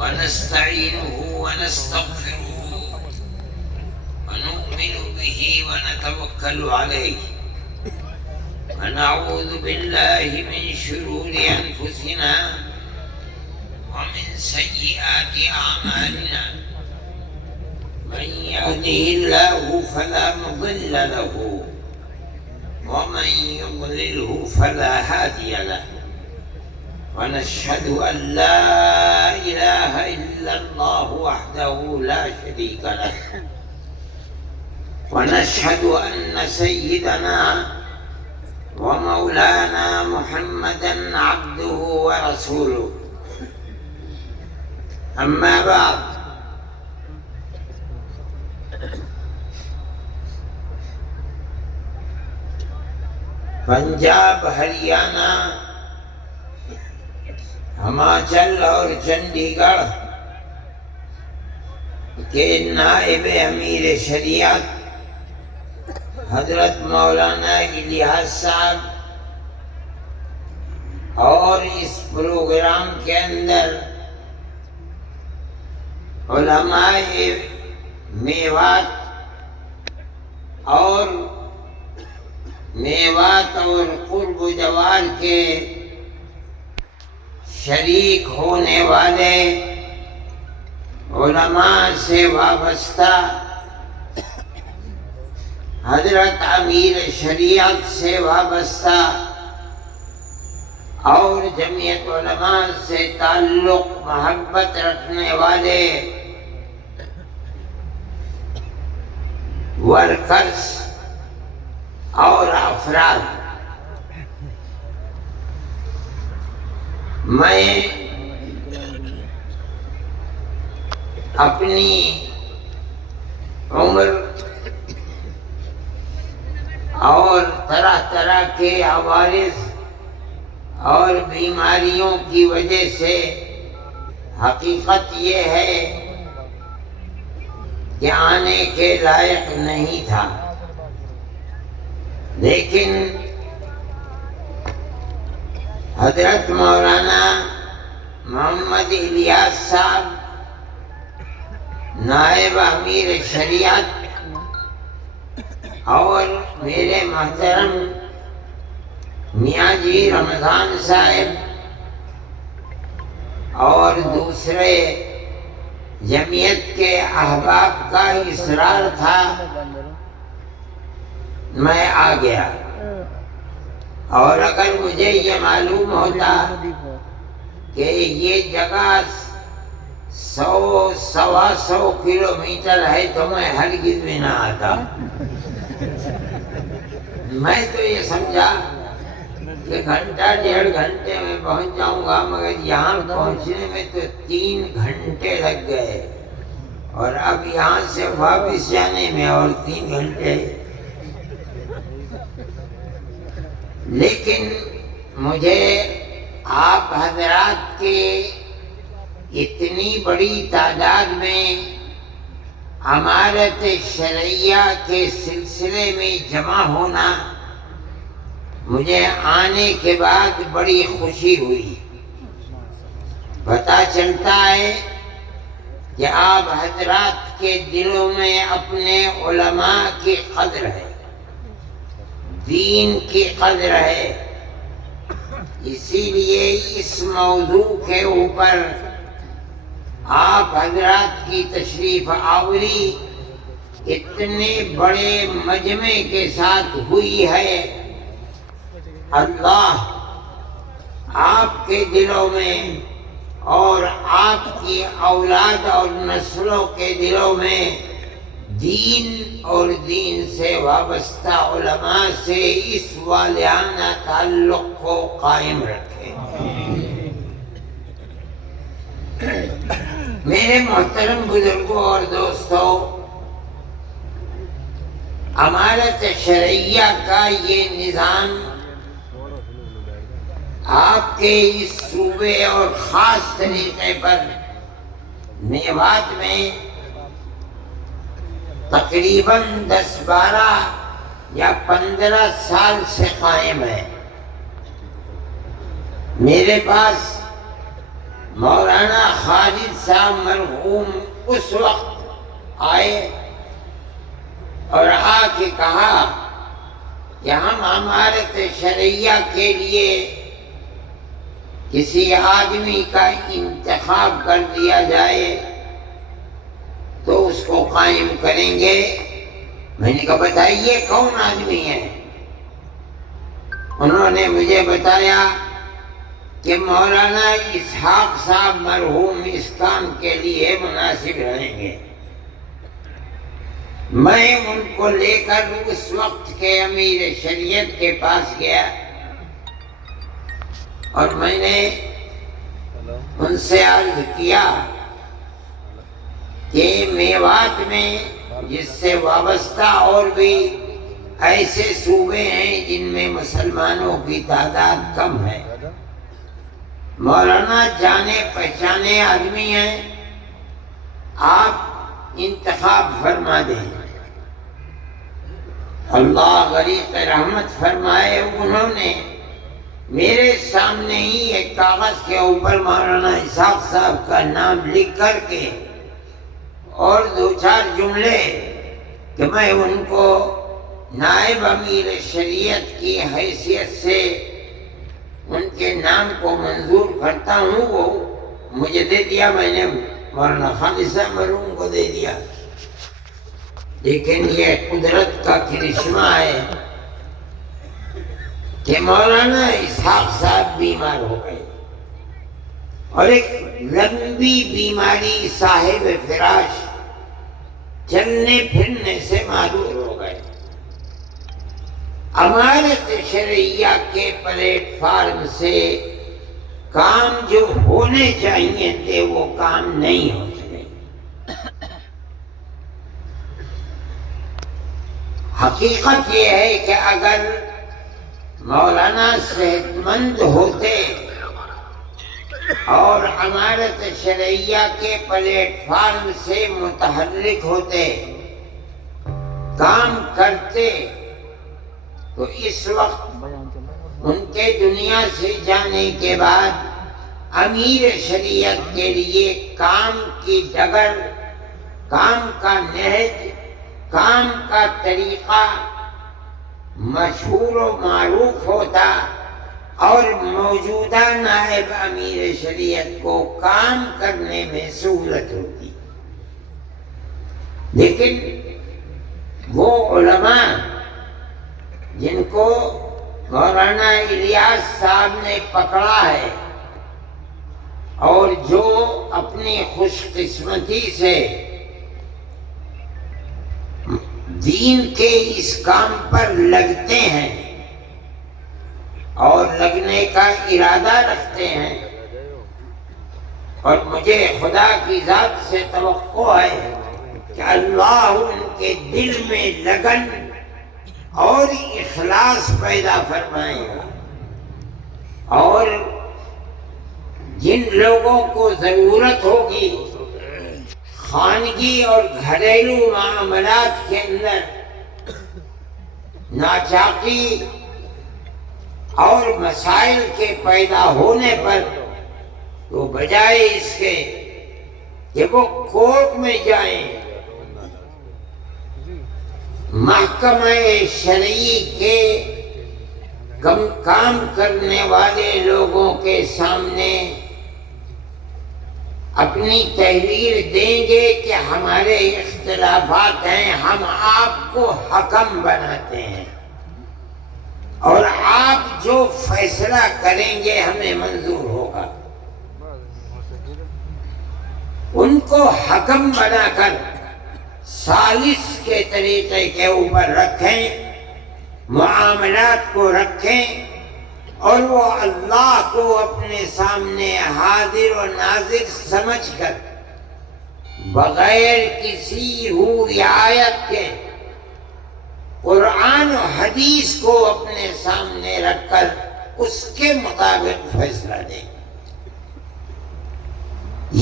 ونستعينه ونستغفره ونؤمن به ونتوكل عليه ونعوذ بالله من شرور أنفسنا ومن سيئات أعمالنا من يهده الله فلا مضل له ومن يضلله فلا هادي له ونشهد أن لا إله إلا الله وحده لا شريك له ونشهد أن سيدنا ومولانا محمدا عبده ورسوله أما بعد پنجاب، ہریانہ، ہماچل اور چنڈی گڑھ کے نائب امیر شریعت حضرت مولانا الیاس صاحب اور اس پروگرام کے اندر علماء میوات اور قرب و جوار کے شریک ہونے والے علماء سے وابستہ حضرت امیر شریعت سے وابستہ اور جمعیت علماء سے تعلق محبت رکھنے والے ورکرز اور افراد، میں اپنی عمر اور طرح طرح کے عوارض اور بیماریوں کی وجہ سے حقیقت یہ ہے کہ آنے کے لائق نہیں تھا، لیکن حضرت مولانا محمد الیاس صاحب نائب امیر شریعت اور میرے محترم میاں جی رمضان صاحب اور دوسرے جمعیت کے احباب کا اصرار تھا، میں آ گیا۔ اور اگر مجھے یہ معلوم ہوتا کہ یہ جگہ 100-125 کلومیٹر ہے تو میں ہرگز بھی نہ آتا۔ میں تو یہ سمجھا کہ گھنٹہ 1.5 گھنٹے میں پہنچ جاؤں گا، مگر یہاں پہنچنے میں تو 3 گھنٹے لگ گئے، اور اب یہاں سے واپس جانے میں اور 3 گھنٹے۔ لیکن مجھے آپ حضرات کے اتنی بڑی تعداد میں امارت شرعیہ کے سلسلے میں جمع ہونا مجھے آنے کے بعد بڑی خوشی ہوئی۔ پتہ چلتا ہے کہ آپ حضرات کے دلوں میں اپنے علماء کی قدر ہے، دین کی قدر ہے، اسی لیے اس موضوع کے اوپر آپ حضرات کی تشریف آوری اتنے بڑے مجمع کے ساتھ ہوئی ہے۔ اللہ آپ کے دلوں میں اور آپ کی اولاد اور نسلوں کے دلوں میں دین اور دین سے وابستہ علماء سے اس والہانہ تعلق کو قائم رکھے۔ میرے محترم بزرگوں اور دوستوں، امارت شرعیہ کا یہ نظام آپ کے اس صوبے اور خاص طریقے پر میوات میں تقریباً 10-12 یا 15 سال سے قائم ہے۔ میرے پاس مولانا خالد صاحب مرحوم اس وقت آئے اور آ کے کہا کہ ہم امارت شرعیہ کے لیے کسی آدمی کا انتخاب کر دیا جائے تو اس کو قائم کریں گے۔ میں نے کہا بتائیے کون آدمی ہے؟ انہوں نے مجھے بتایا کہ مولانا اسحاق صاحب مرحوم اس کام کے لیے مناسب رہیں گے۔ میں ان کو لے کر اس وقت کے امیر شریعت کے پاس گیا اور میں نے ان سے عرض کیا کہ میوات میں جس سے وابستہ اور بھی ایسے صوبے ہیں جن میں مسلمانوں کی تعداد کم ہے، مولانا جانے پہچانے آدمی ہیں، آپ انتخاب فرما دیں۔ اللہ غریق رحمت فرمائے، انہوں نے میرے سامنے ہی ایک کاغذ کے اوپر مولانا اسحاق صاحب کا نام لکھ کر کے اور 2-4 جملے کہ میں ان کو نائب امیر شریعت کی حیثیت سے ان کے نام کو منظور کرتا ہوں، وہ مجھے دے دیا۔ میں نے مولانا خالد صاحب مرحوم کو دے دیا۔ لیکن یہ قدرت کا کرشمہ ہے کہ مولانا اسحاق صاحب بیمار ہو گئے اور ایک لمبی بیماری صاحب فراش، چلنے پھرنے سے معذور ہو گئے۔ امارت شرعیہ کے پلیٹ فارم سے کام جو ہونے چاہیے تھے وہ کام نہیں ہو سکے۔ حقیقت یہ ہے کہ اگر مولانا صحت مند ہوتے اور امارت شرعیہ کے پلیٹ فارم سے متحرک ہوتے، کام کرتے، تو اس وقت ان کے دنیا سے جانے کے بعد امیر شریعت کے لیے کام کی ڈگر، کام کا نہج، کام کا طریقہ مشہور و معروف ہوتا اور موجودہ نائب امیر شریعت کو کام کرنے میں سہولت ہوتی۔ لیکن وہ علماء جن کو مولانا الیاس صاحب نے پکڑا ہے اور جو اپنی خوش قسمتی سے دین کے اس کام پر لگتے ہیں اور لگنے کا ارادہ رکھتے ہیں، اور مجھے خدا کی ذات سے توقع ہے کہ اللہ ان کے دل میں لگن اور اخلاص پیدا فرمائے گا، اور جن لوگوں کو ضرورت ہوگی خانگی اور گھریلو معاملات کے اندر ناچاقی اور مسائل کے پیدا ہونے پر، تو بجائے اس کے کہ وہ کورٹ میں جائیں، محکمہ شرعی کے کام کرنے والے لوگوں کے سامنے اپنی تحریر دیں گے کہ ہمارے اختلافات ہیں، ہم آپ کو حکم بناتے ہیں اور آپ جو فیصلہ کریں گے ہمیں منظور ہوگا، ان کو حکم بنا کر ثالث کے طریقے کے اوپر رکھیں، معاملات کو رکھیں، اور وہ اللہ کو اپنے سامنے حاضر و ناظر سمجھ کر بغیر کسی رعایت کے قرآن و حدیث کو اپنے سامنے رکھ کر اس کے مطابق فیصلہ دیں۔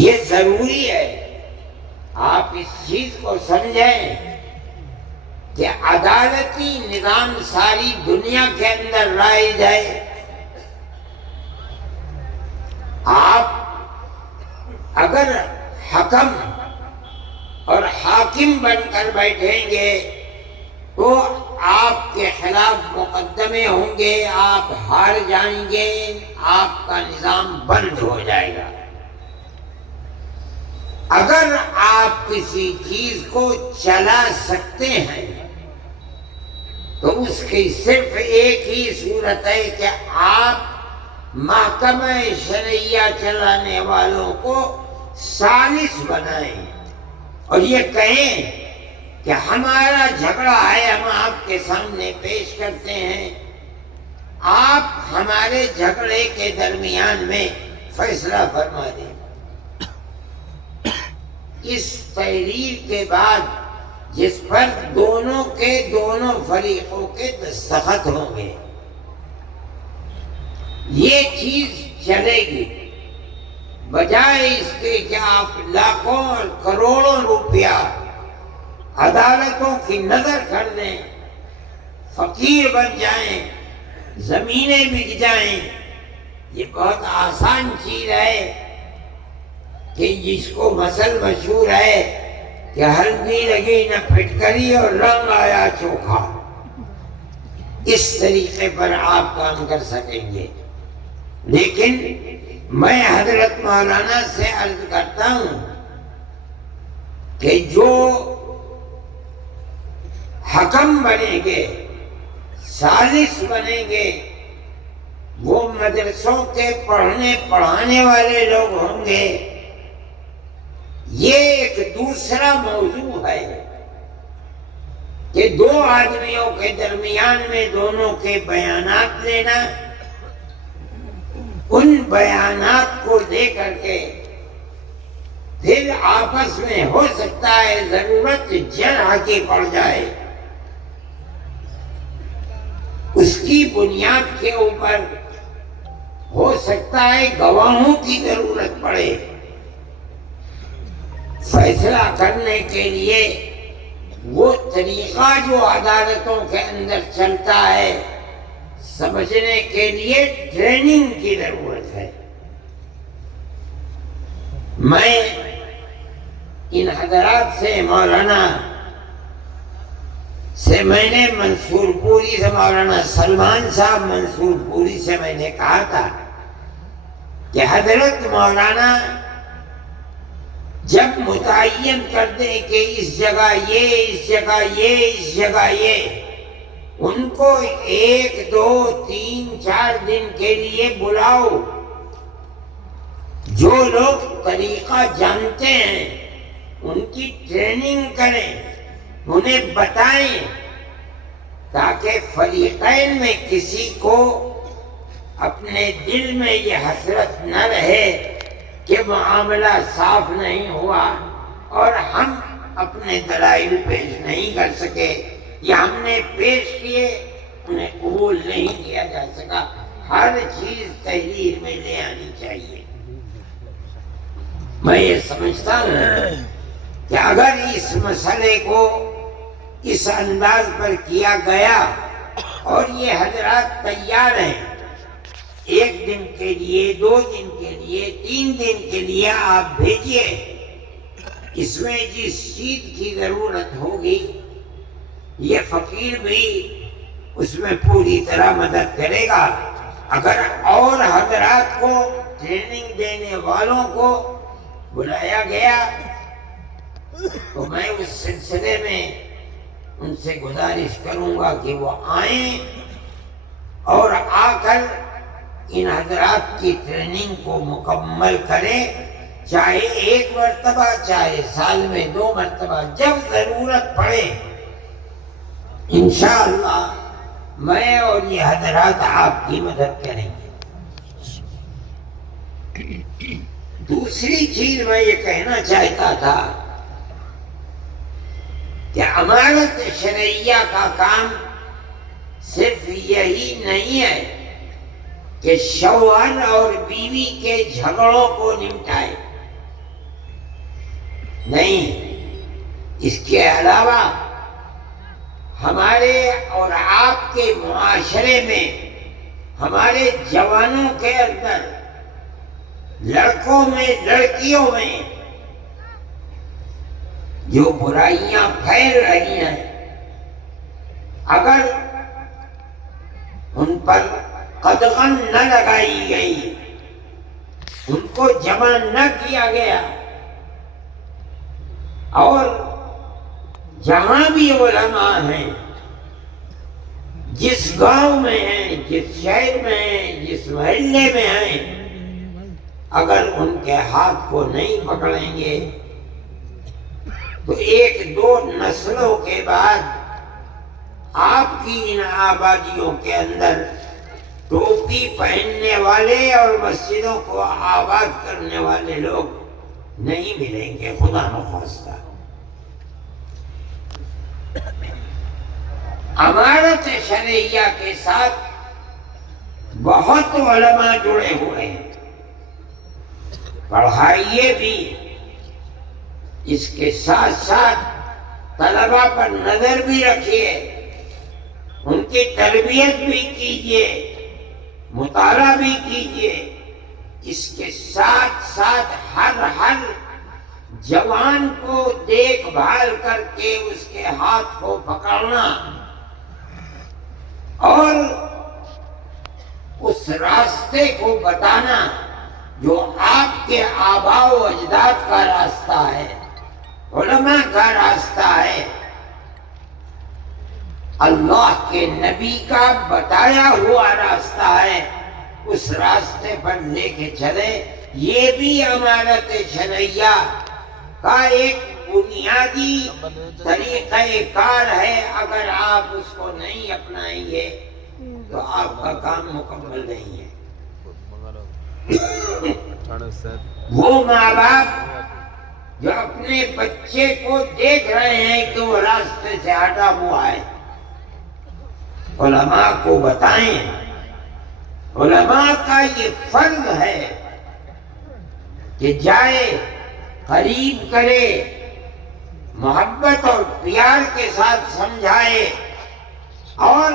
یہ ضروری ہے آپ اس چیز کو سمجھیں کہ عدالتی نظام ساری دنیا کے اندر رائج ہے۔ آپ اگر حکم اور حاکم بن کر بیٹھیں گے تو آپ کے خلاف مقدمے ہوں گے، آپ ہار جائیں گے، آپ کا نظام بند ہو جائے گا۔ اگر آپ کسی چیز کو چلا سکتے ہیں تو اس کی صرف ایک ہی صورت ہے کہ آپ محکمہ شرعیہ چلانے والوں کو ثالث بنائیں اور یہ کہیں کہ ہمارا جھگڑا ہے، ہم آپ کے سامنے پیش کرتے ہیں، آپ ہمارے جھگڑے کے درمیان میں فیصلہ فرما دیں۔ اس تحریر کے بعد جس پر دونوں فریقوں کے دستخط ہوں گے، یہ چیز چلے گی، بجائے اس کے کہ آپ لاکھوں اور کروڑوں روپیہ عدالتوں کی نظر کر دیں، فقیر بن جائیں، زمینیں بک جائیں۔ یہ بہت آسان چیز ہے کہ جس کو مثل مشہور ہے کہ ہلدی لگی نہ پھٹکری اور رنگ آیا چوکھا، اس طریقے پر آپ کام کر سکیں گے۔ لیکن میں حضرت مولانا سے عرض کرتا ہوں کہ جو حکم بنیں گے، ثالث بنیں گے، وہ مدرسوں کے پڑھانے والے لوگ ہوں گے۔ یہ ایک دوسرا موضوع ہے کہ دو آدمیوں کے درمیان میں دونوں کے بیانات لینا، ان بیانات کو لے کر کے پھر آپس میں ہو سکتا ہے ضرورت جرح کی پڑ جائے، اس کی بنیاد کے اوپر ہو سکتا ہے گواہوں کی ضرورت پڑے۔ فیصلہ کرنے کے لیے وہ طریقہ جو عدالتوں کے اندر چلتا ہے، سمجھنے کے لیے ٹریننگ کی ضرورت ہے۔ میں ان حضرات سے مولانا سے میں نے منصور پوری سے، مولانا سلمان صاحب منصور پوری سے میں نے کہا تھا کہ حضرت مولانا جب متعین کر دیں کہ اس جگہ یہ، اس جگہ یہ، اس جگہ یہ، ان کو 1 2 3 4 دن کے لیے بلاؤ، جو لوگ طریقہ جانتے ہیں ان کی ٹریننگ کریں، انہیں بتائیں، تاکہ فریقین میں کسی کو اپنے دل میں یہ حسرت نہ رہے کہ معاملہ صاف نہیں ہوا اور ہم اپنے دلائل پیش نہیں کر سکے، یا ہم نے پیش کیے انہیں قبول نہیں کیا جا سکا۔ ہر چیز تحریر میں لے آنی چاہیے۔ میں یہ سمجھتا ہوں کہ اگر اس مسئلے کو اس انداز پر کیا گیا اور یہ حضرات تیار ہیں، 1 دن کے لیے، 2 دن کے لیے، 3 دن کے لیے آپ بھیجیے، اس میں جس چیز کی ضرورت ہوگی یہ فقیر بھی اس میں پوری طرح مدد کرے گا۔ اگر اور حضرات کو، ٹریننگ دینے والوں کو بلایا گیا تو میں اس سلسلے میں ان سے گزارش کروں گا کہ وہ آئیں اور آ کر ان حضرات کی ٹریننگ کو مکمل کریں، چاہے 1 مرتبہ، چاہے سال میں 2 مرتبہ، جب ضرورت پڑے انشاءاللہ میں اور یہ حضرات آپ کی مدد کریں گے۔ دوسری چیز میں یہ کہنا چاہتا تھا کہ امانت شرعیہ کا کام صرف یہی نہیں ہے کہ شوہر اور بیوی کے جھگڑوں کو نمٹائے، نہیں، اس کے علاوہ ہمارے اور آپ کے معاشرے میں، ہمارے جوانوں کے اندر لڑکوں میں لڑکیوں میں جو برائیاں پھیل رہی ہیں، اگر ان پر قدغن نہ لگائی گئی، ان کو جمع نہ کیا گیا، اور جہاں بھی علماء ہیں، جس گاؤں میں ہیں، جس شہر میں ہیں، جس محلے میں ہیں، اگر ان کے ہاتھ کو نہیں پکڑیں گے تو ایک دو نسلوں کے بعد آپ کی ان آبادیوں کے اندر ٹوپی پہننے والے اور مسجدوں کو آباد کرنے والے لوگ نہیں ملیں گے، خدا نخواستہ۔ امارت شرعیہ کے ساتھ بہت علماء جڑے ہوئے ہیں، پڑھائیے بھی، اس کے ساتھ ساتھ طلباء پر نظر بھی رکھیے، ان کی تربیت بھی کیجیے، مطالعہ بھی کیجیے، اس کے ساتھ ساتھ ہر جوان کو دیکھ بھال کر کے اس کے ہاتھ کو پکڑنا اور اس راستے کو بتانا جو آپ کے آباء و اجداد کا راستہ ہے، علماء کا راستہ ہے، اللہ کے نبی کا بتایا ہوا راستہ ہے، اس راستے پر لے کے چلے۔ یہ بھی امارت شرعیہ کا ایک بنیادی طریقہ کار ہے، اگر آپ اس کو نہیں اپنائیں گے تو آپ کا کام مکمل نہیں ہے۔ وہ ماں باپ جو اپنے بچے کو دیکھ رہے ہیں کہ وہ راستے سے ہٹا ہوا ہے، علماء کو بتائیں، علماء کا یہ فرض ہے کہ جائے، قریب کرے، محبت اور پیار کے ساتھ سمجھائے، اور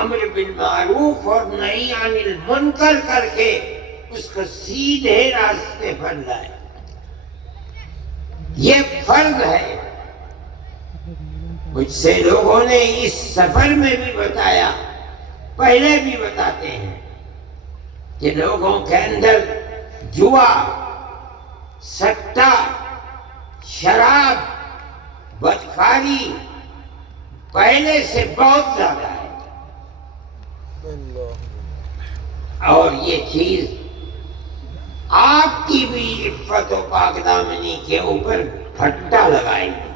امر بالمعروف اور نہی عن المنکر کر کے اس کو سیدھے راستے پر لائے۔ یہ فرض ہے۔ مجھ سے لوگوں نے اس سفر میں بھی بتایا، پہلے بھی بتاتے ہیں کہ لوگوں کے اندر جوا، سٹا، شراب، بدکاری پہلے سے بہت زیادہ ہے، اور یہ چیز آپ کی بھی عفت و پاک دامنی کے اوپر پھٹا لگائے گی۔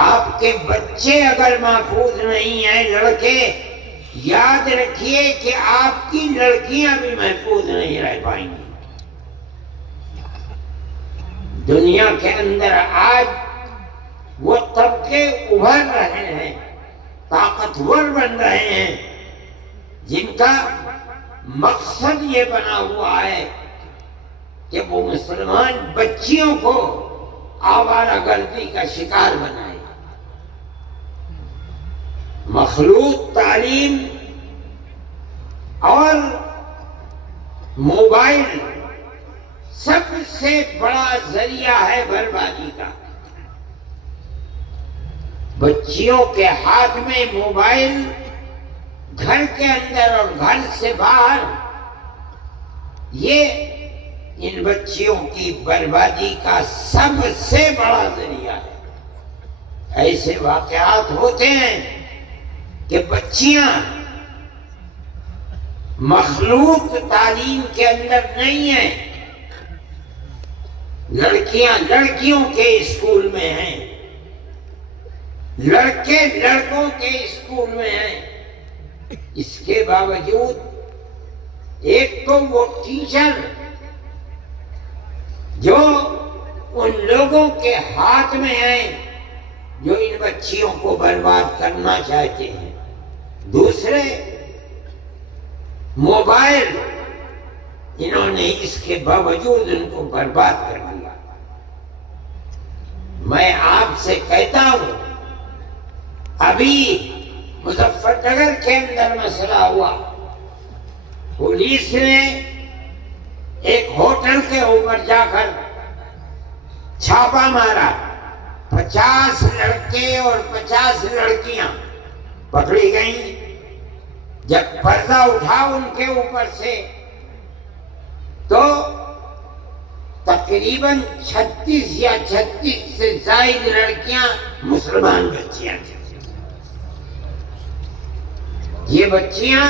آپ کے بچے اگر محفوظ نہیں ہیں، لڑکے، یاد رکھیے کہ آپ کی لڑکیاں بھی محفوظ نہیں رہ پائیں گی۔ دنیا کے اندر آج وہ طبقے ابھر رہے ہیں، طاقتور بن رہے ہیں، جن کا مقصد یہ بنا ہوا ہے کہ وہ مسلمان بچیوں کو آوارہ گردی کا شکار بنائے۔ مخلوط تعلیم اور موبائل سب سے بڑا ذریعہ ہے بربادی کا۔ بچیوں کے ہاتھ میں موبائل، گھر کے اندر اور گھر سے باہر، یہ ان بچیوں کی بربادی کا سب سے بڑا ذریعہ ہے۔ ایسے واقعات ہوتے ہیں کہ بچیاں مخلوط تعلیم کے اندر نہیں ہیں، لڑکیاں لڑکیوں کے اسکول میں ہیں، لڑکے لڑکوں کے اسکول میں ہیں۔ اس کے باوجود ایک تو وہ ٹیچر جو ان لوگوں کے ہاتھ میں ہیں جو ان بچیوں کو برباد کرنا چاہتے ہیں، دوسرے موبائل، انہوں نے اس کے باوجود ان کو برباد کر دیا۔ میں آپ سے کہتا ہوں، ابھی مظفر نگر کے اندر مسئلہ ہوا، پولیس نے ایک ہوٹل کے اوپر جا کر چھاپا مارا، 50 لڑکے اور 50 لڑکیاں پکڑی گئیں۔ جب پردہ اٹھا ان کے اوپر سے تو تقریباً 36 یا 36 سے زائد لڑکیاں مسلمان بچیاں تھیں۔ یہ بچیاں،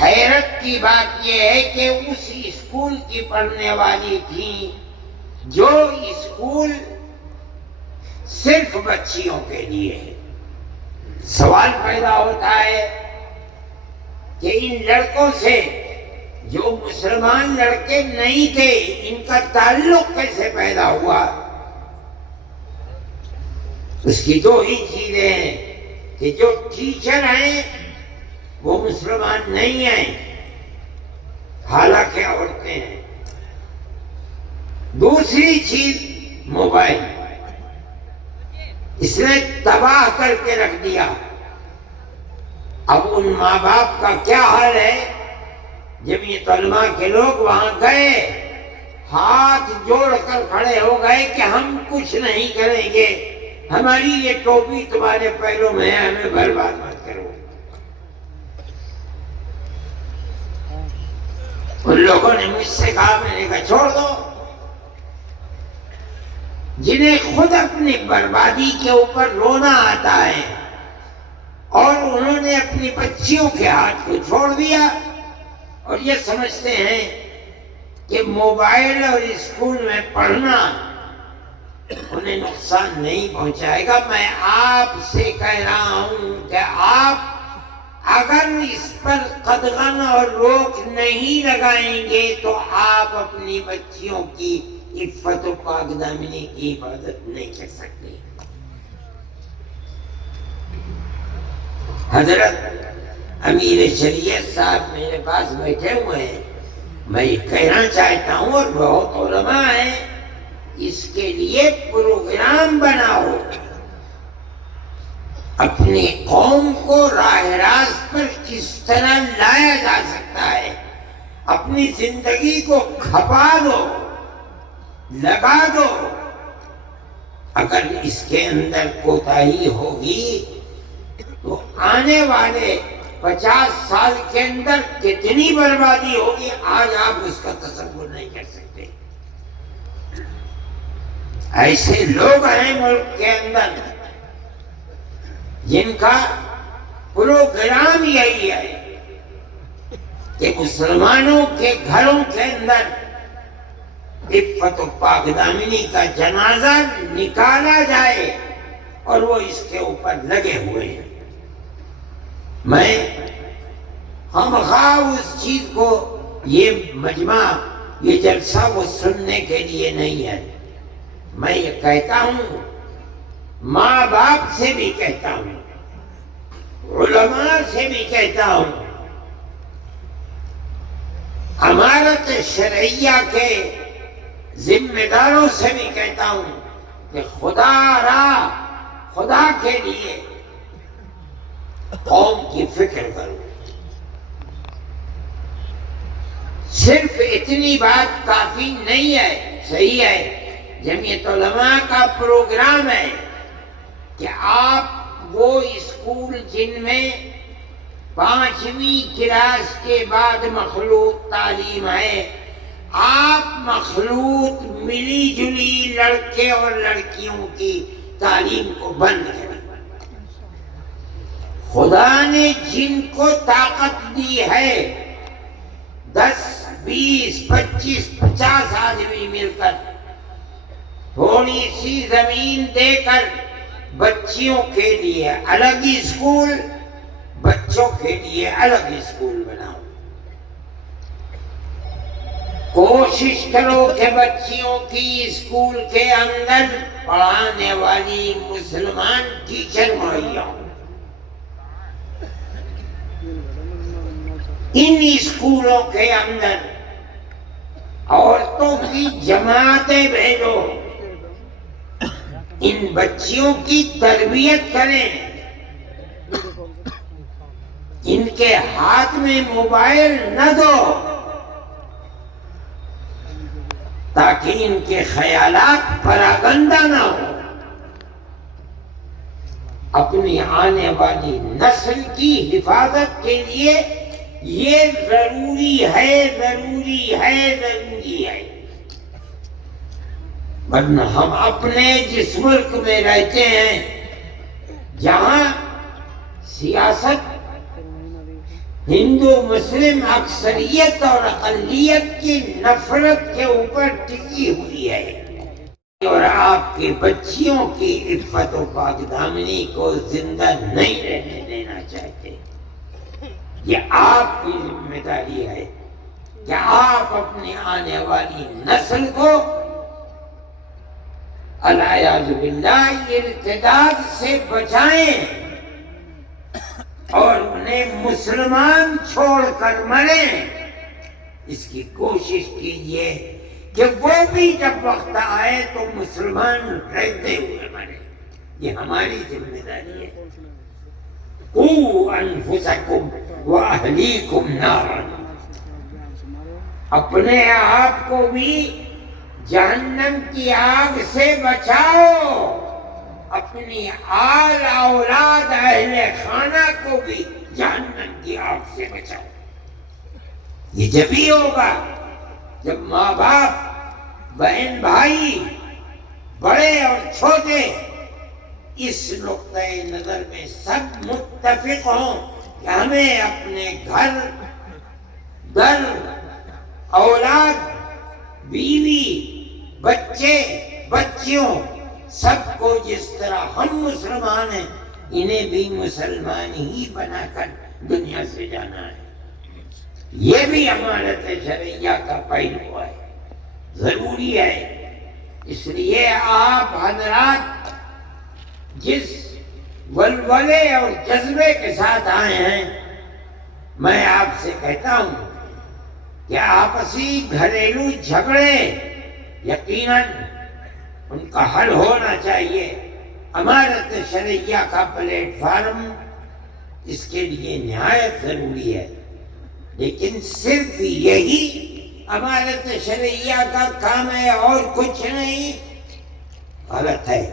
حیرت کی بات یہ ہے کہ اس اسکول کی پڑھنے والی تھیں جو اسکول صرف بچیوں کے لیے ہے۔ سوال پیدا ہوتا ہے کہ ان لڑکوں سے جو مسلمان لڑکے نہیں تھے، ان کا تعلق کیسے پیدا ہوا؟ اس کی دو ہی چیزیں ہیں کہ جو ٹیچر ہیں وہ مسلمان نہیں ہیں، حالانکہ عورتیں ہیں۔ دوسری چیز موبائل، اس نے تباہ کر کے رکھ دیا۔ اب ان ماں باپ کا کیا حال ہے؟ جمعیت علماء کے لوگ وہاں گئے، ہاتھ جوڑ کر کھڑے ہو گئے کہ ہم کچھ نہیں کریں گے، ہماری یہ ٹوپی تمہارے پیروں میں ہے، ہمیں برباد مت کرو۔ ان لوگوں نے مجھ سے کہا، میں نے کہا چھوڑ دو۔ جنہیں خود اپنی بربادی کے اوپر رونا آتا ہے اور انہوں نے اپنی بچیوں کے ہاتھ کو چھوڑ دیا اور یہ سمجھتے ہیں کہ موبائل اور اسکول میں پڑھنا انہیں نقصان نہیں پہنچائے گا۔ میں آپ سے کہہ رہا ہوں کہ آپ اگر اس پر قدغن اور روک نہیں لگائیں گے تو آپ اپنی بچیوں کی عفت و پاک دامنی کی حفاظت نہیں کر سکتے۔ حضرت امیر شریعت صاحب میرے پاس بیٹھے ہوئے ہیں، میں یہ کہنا چاہتا ہوں، اور بہت علماء ہیں، اس کے لیے پروگرام بناؤ، اپنی قوم کو راہ راست پر کس طرح لایا جا سکتا ہے، اپنی زندگی کو کھپا دو، لگا دو۔ اگر اس کے اندر کوتاہی ہوگی تو آنے والے 50 سال کے اندر کتنی بربادی ہوگی، آج آپ اس کا تصور نہیں کر سکتے۔ ایسے لوگ ہیں ملک کے اندر جن کا پروگرام یہی ہے کہ مسلمانوں کے گھروں کے اندر عفت و پاک دامنی کا جنازہ نکالا جائے، اور وہ اس کے اوپر لگے ہوئے ہیں۔ میں خواہ اس چیز کو، یہ مجمع، یہ جلسہ وہ سننے کے لیے نہیں ہے، میں یہ کہتا ہوں، ماں باپ سے بھی کہتا ہوں، علماء سے بھی کہتا ہوں، امارت شرعیہ کے ذمہ داروں سے بھی کہتا ہوں کہ خدا کے لیے قوم کی فکر کرو۔ صرف اتنی بات کافی نہیں ہے، صحیح ہے، جمعیت علماء کا پروگرام ہے کہ آپ وہ اسکول جن میں 5ویں کلاس کے بعد مخلوط تعلیم ہے، آپ مخلوط ملی جلی لڑکے اور لڑکیوں کی تعلیم کو بند کریں۔ خدا نے جن کو طاقت دی ہے، 10 20 25 50 آدمی مل کر تھوڑی سی زمین دے کر بچیوں کے لیے الگ اسکول، بچوں کے لیے الگ اسکول بناؤ۔ کوشش کرو کہ بچیوں کی اسکول کے اندر پڑھانے والی مسلمان ٹیچر مہیا ہوں۔ ان اسکولوں کے اندر عورتوں کی جماعتیں بھیجو، ان بچیوں کی تربیت کریں، ان کے ہاتھ میں موبائل نہ دو تاکہ ان کے خیالات پراگندہ نہ ہو. اپنی آنے والی نسل کی حفاظت کے لیے یہ ضروری ہے، ضروری ہے، ضروری ہے. ورنہ ہم اپنے جس ملک میں رہتے ہیں جہاں سیاست ہندو مسلم اکثریت اور اقلیت کی نفرت کے اوپر ٹکی ہوئی ہے، اور آپ کی بچیوں کی عفت و پاک دامنی کو زندہ نہیں رہنے دینا چاہتے. یہ آپ کی ذمہ داری ہے کہ آپ اپنی آنے والی نسل کو العیاذ باللہ ارتداد سے بچائیں اور انہیں مسلمان چھوڑ کر مریں. اس کی کوشش کیجیے کہ وہ بھی جب وقت آئے تو مسلمان رہتے ہوئے مرے. یہ ہماری ذمہ داری ہے. قوا انفسکم واہلیکم نارا، اپنے آپ کو بھی جہنم کی آگ سے بچاؤ، اپنی آل اولاد اہل خانہ کو بھی جہنم کی آگ سے بچاؤ. یہ جبھی ہوگا جب ماں باپ، بہن بھائی، بڑے اور چھوٹے اس نقطۂ نظر میں سب متفق ہوں کہ ہمیں اپنے گھر، در، اولاد، بیوی، بچے، بچیوں سب کو جس طرح ہم مسلمان ہیں انہیں بھی مسلمان ہی بنا کر دنیا سے جانا ہے. یہ بھی امانت شرعیہ کا پہلو ہے، ضروری ہے. اس لیے آپ حضرات جس ولولے اور جذبے کے ساتھ آئے ہیں، میں آپ سے کہتا ہوں کہ آپسی گھریلو جھگڑے یقیناً ان کا حل ہونا چاہیے. امانت شرعیہ کا پلیٹ فارم اس کے لیے نہایت ضروری ہے، لیکن صرف یہی امانت شرعیہ کا کام ہے اور کچھ نہیں. غلط ہے.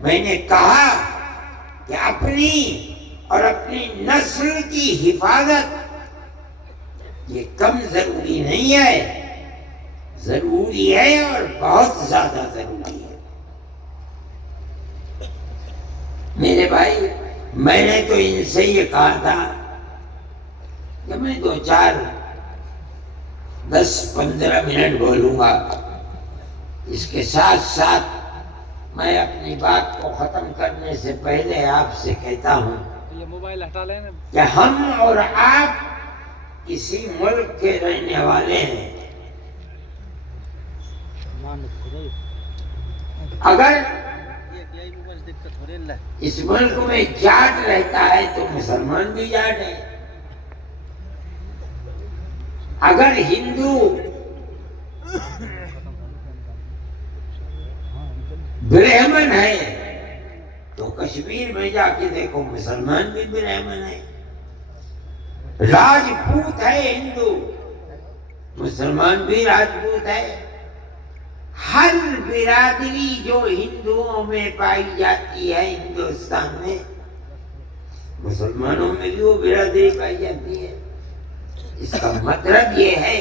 میں نے کہا کہ اپنی اور اپنی نسل کی حفاظت یہ کم ضروری نہیں ہے، ضروری ہے اور بہت زیادہ ضروری ہے. میرے بھائی، میں نے تو ان سے یہ کہا تھا کہ میں 10-15 منٹ بولوں گا. اس کے ساتھ ساتھ میں اپنی بات کو ختم کرنے سے پہلے آپ سے کہتا ہوں کہ ہم اور آپ اسی ملک کے رہنے والے ہیں. اگر اس ملک میں جاٹ رہتا ہے تو مسلمان بھی جاٹ ہے. اگر ہندو برہمن ہے تو کشمیر میں جا کے دیکھو مسلمان بھی برہمن ہے. راجپوت ہے ہندو، مسلمان بھی راجپوت ہے. ہر برادری جو ہندوؤں میں پائی جاتی ہے ہندوستان میں، مسلمانوں میں بھی وہ برادری پائی جاتی ہے. اس کا مطلب یہ ہے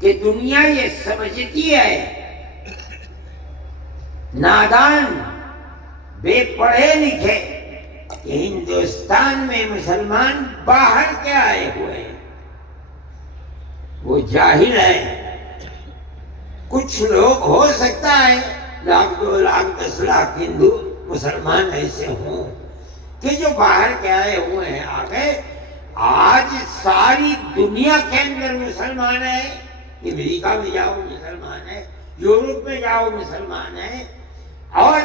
کہ دنیا یہ سمجھتی ہے نادان، بے پڑھے لکھے کہ ہندوستان میں مسلمان باہر کے آئے ہوئے ہیں. وہ جاہل ہے. کچھ لوگ ہو سکتا ہے 1,00,000 2,00,000 10,00,000 ہندو مسلمان ایسے ہوں کہ جو باہر کے آئے ہوئے ہیں. آگے آج ساری دنیا کے اندر مسلمان ہے. امریکہ میں جاؤ مسلمان ہے، یورپ میں جاؤ مسلمان ہے، اور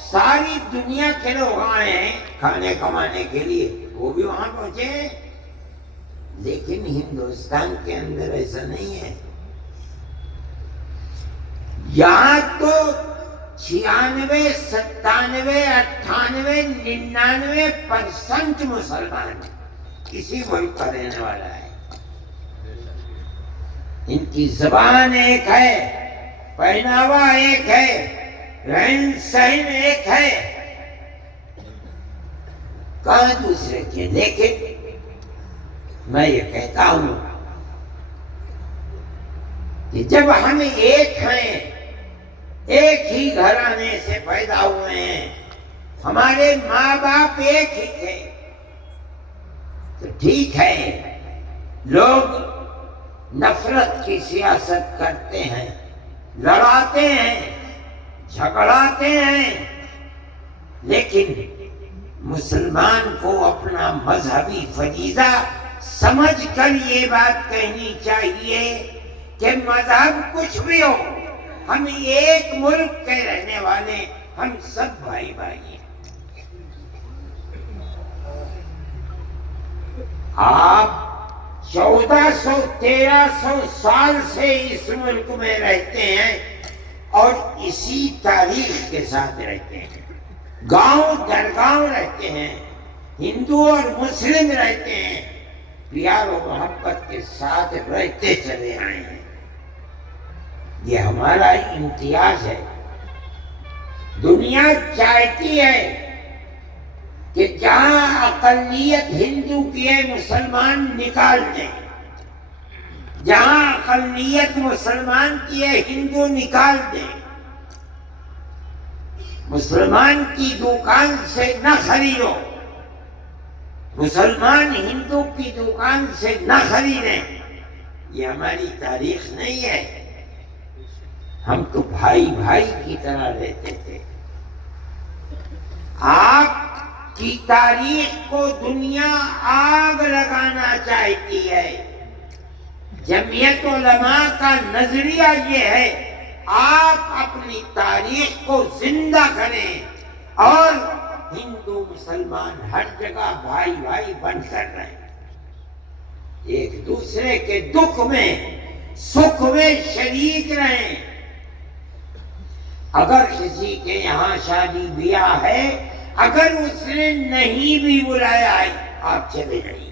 ساری دنیا کے لوگ آئے ہیں کھانے کمانے کے لیے، وہ بھی وہاں پہنچے ہیں. لیکن ہندوستان کے اندر ایسا نہیں ہے. یہاں تو 96, 97, 98, 99% مسلمان ہیں. اسی ملک کا رہنے والا ہے. ان کی زبان ایک ہے، پہناوا ایک ہے، رہن سہن ایک ہے، کہاں دوسرے کے. لیکن میں یہ کہتا ہوں کہ جب ہم ایک ہیں، ایک ہی گھرانے سے پیدا ہوئے ہیں، ہمارے ماں باپ ایک ہی تھے، تو ٹھیک ہے لوگ نفرت کی سیاست کرتے ہیں، لڑاتے ہیں، جھگڑاتے ہیں، لیکن مسلمان کو اپنا مذہبی فریضہ سمجھ کر یہ بات کہنی چاہیے کہ مذہب کچھ بھی ہو، ہم ایک ملک کے رہنے والے، ہم سب بھائی بھائی ہیں. آپ 1400-1300 سال سے اس ملک میں رہتے ہیں اور اسی تاریخ کے ساتھ رہتے ہیں. گاؤں در گاؤں رہتے ہیں، ہندو اور مسلم رہتے ہیں، پیار و محبت کے ساتھ رہتے چلے آئے ہیں. یہ ہمارا امتیاز ہے. دنیا چاہتی ہے کہ جہاں اقلیت ہندو کی ہے مسلمان نکال دیں، جہاں اقلیت مسلمان کی ہے ہندو نکال دیں، مسلمان کی دکان سے نہ خریدو، مسلمان ہندو کی دکان سے نہ خریدیں. یہ ہماری تاریخ نہیں ہے. ہم تو بھائی بھائی کی طرح رہتے تھے. آپ کی تاریخ کو دنیا آگ لگانا چاہتی ہے. جمعیت علماء کا نظریہ یہ ہے آپ اپنی تاریخ کو زندہ کریں اور ہندو مسلمان ہر جگہ بھائی بھائی بن کر رہیں، ایک دوسرے کے دکھ میں سکھ میں شریک رہیں. اگر کسی کے یہاں شادی بیاہ ہے، اگر اس نے نہیں بھی بلایا ہے، آپ چلے جائیے،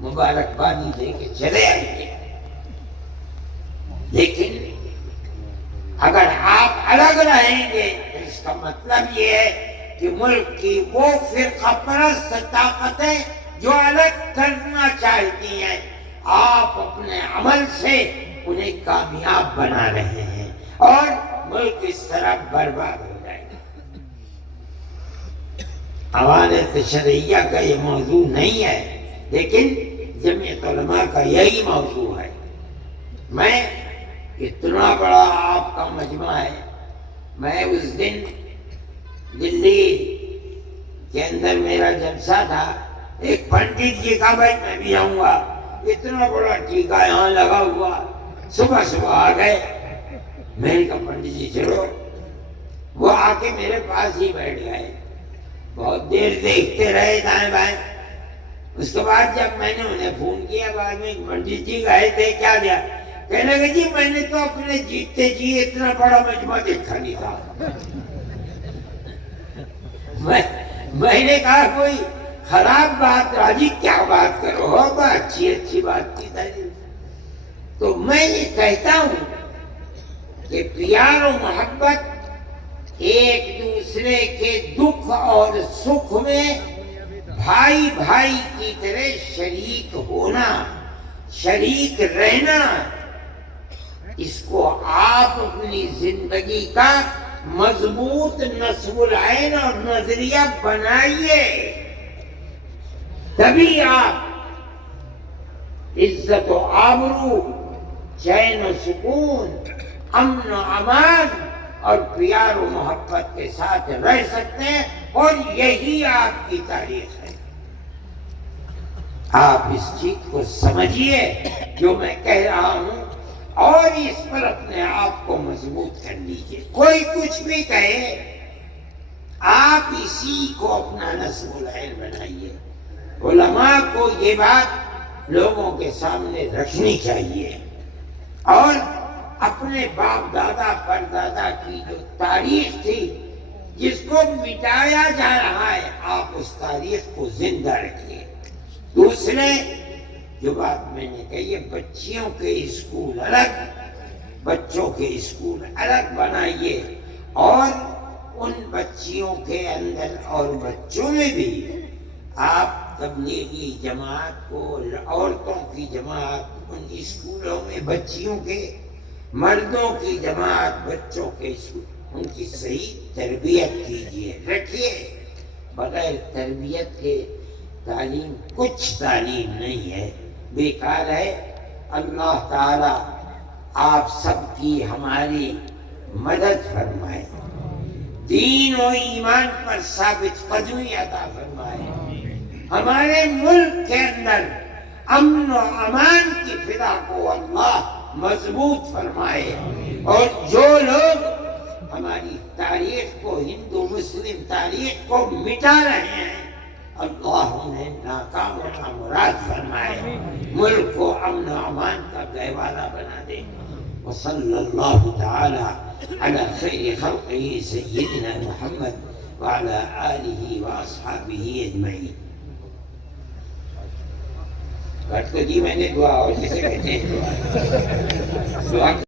مبارکبادی دے کے چلے آئیے. لیکن اگر آپ الگ رہیں گے تو اس کا مطلب یہ ہے کہ ملک کی وہ فرقہ پرست طاقتیں جو الگ کرنا چاہتی ہیں، آپ اپنے عمل سے انہیں کامیاب بنا رہے ہیں اور ملک اس طرح برباد ہو جائے گا. عوام تشریعیہ کا یہ موضوع نہیں ہے، لیکن جمعیت علماء کا یہی موضوع ہے. میں اتنا بڑا آپ کا مجمع ہے، میں اس دن دلی کے اندر میرا جلسہ تھا، ایک پنڈت جی کا بھائی میں بھی آؤں گا، اتنا بڑا ٹیکا یہاں لگا ہوا، صبح صبح آ گئے. میں نے کہا پنڈت جی چلو، وہ آ کے میرے پاس ہی بیٹھ گئے. بہت دیر دیکھتے رہے دائیں بائیں. اس کے بعد جب میں نے انہیں فون کیا بعد میں، پنڈت جی گئے تھے کیا دیا؟ کہنے لگے جی میں نے تو اپنے جیتے جی اتنا بڑا مجمع دیکھا نہیں تھا. میں نے کہا کوئی خراب بات راجی کیا بات کرو ہو، اچھی اچھی بات کی تھی. تو میں یہ کہتا ہوں کہ پیار و محبت، ایک دوسرے کے دکھ اور سکھ میں بھائی بھائی کی طرح شریک ہونا، شریک رہنا، اس کو آپ اپنی زندگی کا مضبوط نصب العین اور نظریہ بنائیے. تبھی آپ عزت و آبرو، چین و سکون، امن و امان اور پیار و محبت کے ساتھ رہ سکتے ہیں، اور یہی آپ کی تاریخ ہے. آپ اس چیز کو سمجھیے جو میں کہہ رہا ہوں، اور اس پر اپنے آپ کو مضبوط کر لیجیے. کوئی کچھ بھی کہے، آپ اسی کو اپنا نصب العین بنائیے. علماء کو یہ بات لوگوں کے سامنے رکھنی چاہیے، اور اپنے باپ دادا پر دادا کی جو تاریخ تھی جس کو مٹایا جا رہا ہے، آپ اس تاریخ کو زندہ رکھیے. دوسرے جو بات میں نے کہی ہے، بچیوں کے اسکول الگ، بچوں کے اسکول الگ بنائیے، اور ان بچیوں کے اندر اور بچوں میں بھی آپ تبلیغی جماعت کو، عورتوں کی جماعت ان اسکولوں میں، بچیوں کے، مردوں کی جماعت بچوں کے اسکول، ان کی صحیح تربیت کیجیے، رکھیے۔ بغیر تربیت کے تعلیم کچھ تعلیم نہیں ہے، بیکار ہے۔ اللہ تعالی آپ سب کی ہماری مدد فرمائے، دین و ایمان پر ثابت قدمی عطا فرمائے، ہمارے ملک کے اندر امن و امان کی فضا کو اللہ مضبوط فرمائے، اور جو لوگ ہماری تاریخ کو، ہندو مسلم تاریخ کو مٹا رہے ہیں، اللہ انہیں ناکام و نامراد فرمائے، ملک کو امن و امان کا گہوارہ بنا دے۔ وصلی اللہ تعالی علی خیر خلقہ سیدنا محمد وعلی آلہ واصحابہ اجمعین۔ کٹ کو جی میں نے دعا، اور جسے کہتے ہیں دعا